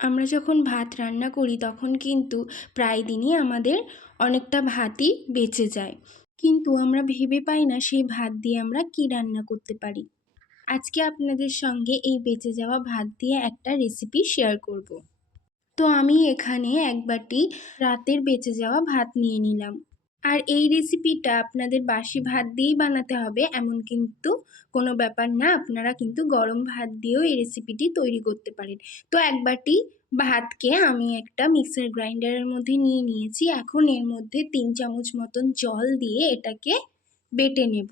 আমরা যখন ভাত রান্না করি, তখন কিন্তু প্রায় দিনই আমাদের অনেকটা ভাতই বেঁচে যায়। কিন্তু আমরা ভেবে পাই না সেই ভাত দিয়ে আমরা কি রান্না করতে পারি। আজকে আপনাদের সঙ্গে এই বেঁচে যাওয়া ভাত দিয়ে একটা রেসিপি শেয়ার করব। তো আমি এখানে একবারটি রাতের বেঁচে যাওয়া ভাত নিয়ে নিলাম। আর এই রেসিপিটা আপনাদের বাসি ভাত দিয়েই বানাতে হবে, এমন কিন্তু কোনো ব্যাপার না। আপনারা কিন্তু গরম ভাত দিয়েও এই রেসিপিটি তৈরি করতে পারেন। তো এক বাটি ভাতকে আমি একটা মিক্সার গ্রাইন্ডারের মধ্যে নিয়ে নিয়েছি। এখন এর মধ্যে তিন চামচ মতন জল দিয়ে এটাকে বেটে নেব।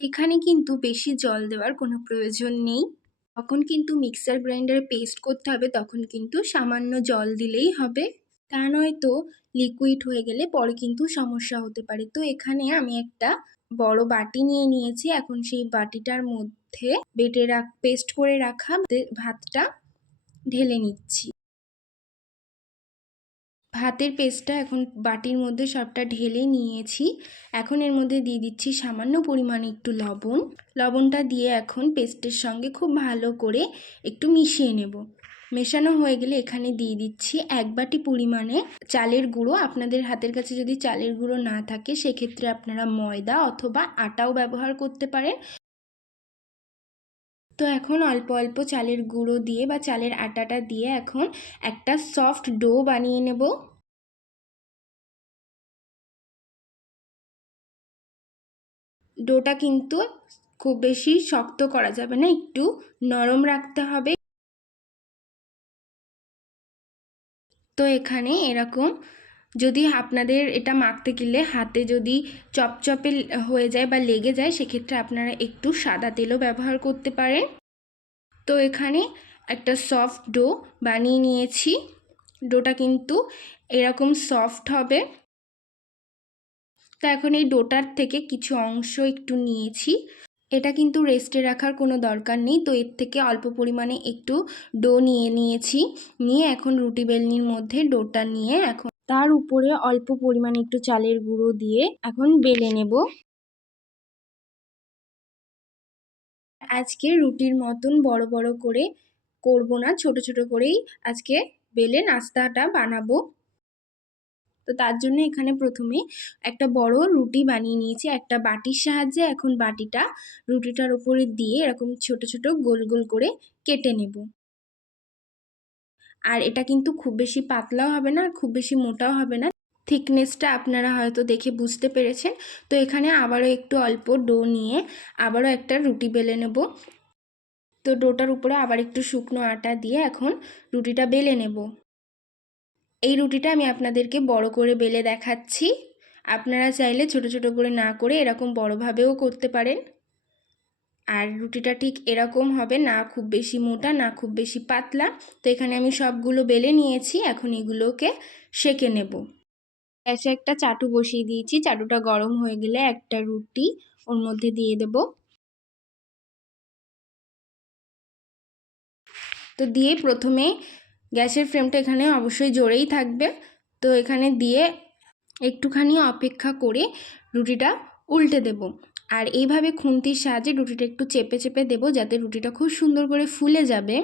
এখানে কিন্তু বেশি জল দেওয়ার কোনো প্রয়োজন নেই। তখন কিন্তু মিক্সার গ্রাইন্ডারে পেস্ট করতে হবে, তখন কিন্তু সামান্য জল দিলেই হবে। তা নয়তো লিকুইড হয়ে গেলে পরে কিন্তু সমস্যা হতে পারে। তো এখানে আমি একটা বড় বাটি নিয়ে নিয়েছি। এখন সেই বাটিটার মধ্যে বেটে রাখ পেস্ট করে রাখা ভাতটা ঢেলে নিচ্ছি। ভাতের পেস্টটা এখন বাটির মধ্যে সবটা ঢেলে নিয়েছি। এখন এর মধ্যে দিয়ে দিচ্ছি সামান্য পরিমাণে একটু লবণ। লবণটা দিয়ে এখন পেস্টের সঙ্গে খুব ভালো করে একটু মিশিয়ে নেব। মেশানো হয়ে গেলে এখানে দিয়ে দিচ্ছি এক বাটি পরিমাণে চালের গুঁড়ো। আপনাদের হাতের কাছে যদি চালের গুঁড়ো না থাকে, সেক্ষেত্রে আপনারা ময়দা অথবা আটাও ব্যবহার করতে পারেন। তো এখন অল্প অল্প চালের গুঁড়ো দিয়ে বা চালের আটাটা দিয়ে এখন একটা সফট ডো বানিয়ে নেব। ডোটা কিন্তু খুব বেশি শক্ত করা যাবে না, একটু নরম রাখতে হবে। তো এখানে এরকম যদি আপনাদের এটা মাখতে গেলে হাতে যদি চপচপে হয়ে যায় বা লেগে যায়, সেক্ষেত্রে আপনারা একটু সাদা তেলও ব্যবহার করতে পারেন। তো এখানে একটা সফট ডো বানিয়ে নিয়েছি। ডোটা কিন্তু এরকম সফট হবে। তো এখন এই ডোটার থেকে কিছু অংশ একটু নিয়েছি। এটা কিন্তু রেস্টে রাখার কোনো দরকার নেই। তো এর থেকে অল্প পরিমাণে একটু ডো নিয়ে নিয়েছি। নিয়ে এখন রুটি বেলনির মধ্যে ডোটা নিয়ে এখন তার উপরে অল্প পরিমাণে একটু চালের গুঁড়ো দিয়ে এখন বেলে নেব। আজকে রুটির মতন বড় বড় করে করব না, ছোট ছোট করেই আজকে বেলে নাস্তাটা বানাবো। তো তার জন্য এখানে প্রথমে একটা বড় রুটি বানিয়ে নিয়েছি, একটা বাটির সাহায্যে। এখন বাটিটা রুটিটার উপরে দিয়ে এরকম ছোট ছোট গোল গোল করে কেটে নেব। আর এটা কিন্তু খুব বেশি পাতলাও হবে না আর খুব বেশি মোটাও হবে না। থিকনেসটা আপনারা হয়তো দেখে বুঝতে পেরেছেন। তো এখানে আবারও একটু অল্প ডো নিয়ে আবারও একটা রুটি বেলে নেব। তো ডোটার উপরে আবার একটু শুকনো আটা দিয়ে এখন রুটিটা বেলে নেব। এই রুটিটা আমি আপনাদেরকে বড় করে বেলে দেখাচ্ছি। আপনারা চাইলে ছোট ছোট করে না করে এরকম বড়ভাবেও করতে পারেন। আর রুটিটা ঠিক এরকম হবে, না খুব বেশি মোটা, না খুব বেশি পাতলা। তো এখানে আমি সবগুলো বেলে নিয়েছি, এখন এগুলোকে সেকে নেব। গ্যাসে একটা চাটু বসিয়ে দিয়েছি, চাটুটা গরম হয়ে গেলে একটা রুটি ওর মধ্যে দিয়ে দেব। তো দিয়ে প্রথমে গ্যাসের ফ্লেমটা এখানে অবশ্যই জোরেই থাকবে। তো এখানে দিয়ে একটুখানি অপেক্ষা করে রুটিটা উল্টে দেব। আর এইভাবে খুন্তির সাহায্যে রুটিটা একটু চেপে চেপে দেব যাতে রুটিটা খুব সুন্দর করে ফুলে যাবে।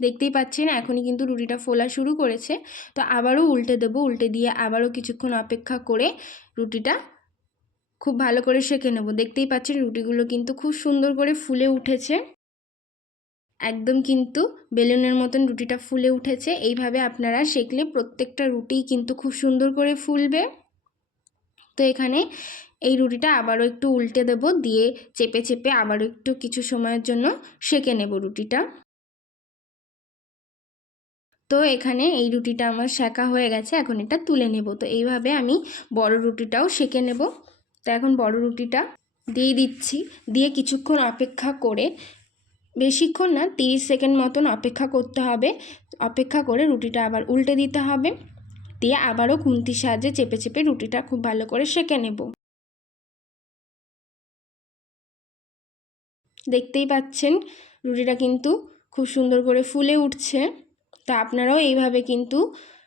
দেখতেই পাচ্ছেন, এখনই কিন্তু রুটিটা ফোলা শুরু করেছে। তো আবারও উল্টে দেব, উল্টে দিয়ে আবারও কিছুক্ষণ অপেক্ষা করে রুটিটা খুব ভালো করে সেঁকে নেব। দেখতেই পাচ্ছেন, রুটিগুলো কিন্তু খুব সুন্দর করে ফুলে উঠেছে। একদম কিন্তু বেলুনের মতন রুটিটা ফুলে উঠেছে। এইভাবে আপনারা শেখলে প্রত্যেকটা রুটিই কিন্তু খুব সুন্দর করে ফুলবে। তো এখানে এই রুটিটা আবারও একটু উল্টে দেব, দিয়ে চেপে চেপে আবারও একটু কিছু সময়ের জন্য সেঁকে নেব রুটিটা। তো এখানে এই রুটিটা আমার শেখা হয়ে গেছে, এখন এটা তুলে নেব। তো এইভাবে আমি বড় রুটিটাও সেঁকে নেব। তো এখন বড় রুটিটা দিয়ে দিচ্ছি। দিয়ে কিছুক্ষণ অপেক্ষা করে বেশিক্ষণ না, তিরিশ সেকেন্ড মতন অপেক্ষা করতে হবে। অপেক্ষা করে রুটিটা আবার উল্টে দিতে হবে। দিয়ে আবারও খুন্তির সাহায্যে চেপে চেপে রুটিটা খুব ভালো করে সেঁকে নেব। দেখতেই পাচ্ছেন, রুটিটা কিন্তু খুব সুন্দর করে ফুলে উঠছে। তা আপনারাও এইভাবে কিন্তু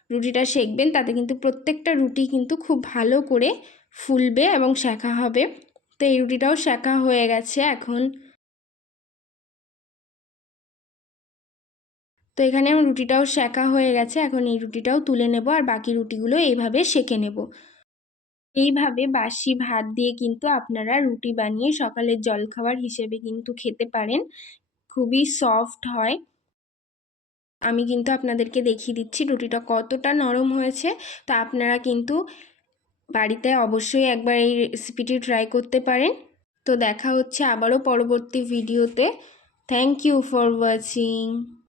রুটিটা সেঁকবেন, তাতে কিন্তু প্রত্যেকটা রুটি কিন্তু খুব ভালো করে ফুলবে এবং শেখা হবে। তো এই রুটিটাও শেখা হয়ে গেছে এখন। তো এখানে আমার রুটিটাও সেঁকা হয়ে গেছে। এখন এই রুটিটাও তুলে নেব আর বাকি রুটিগুলো এইভাবে সেঁকে নেব। এইভাবে বাসি ভাত দিয়ে কিন্তু আপনারা রুটি বানিয়ে সকালের জলখাবার হিসেবে কিন্তু খেতে পারেন। খুবই সফট হয়। আমি কিন্তু আপনাদেরকে দেখিয়ে দিচ্ছি রুটিটা কতটা নরম হয়েছে। তা আপনারা কিন্তু বাড়িতে অবশ্যই একবার এই রেসিপিটি ট্রাই করতে পারেন। তো দেখা হচ্ছে আবারও পরবর্তী ভিডিওতে থ্যাংক ইউ ফর ওয়াচিং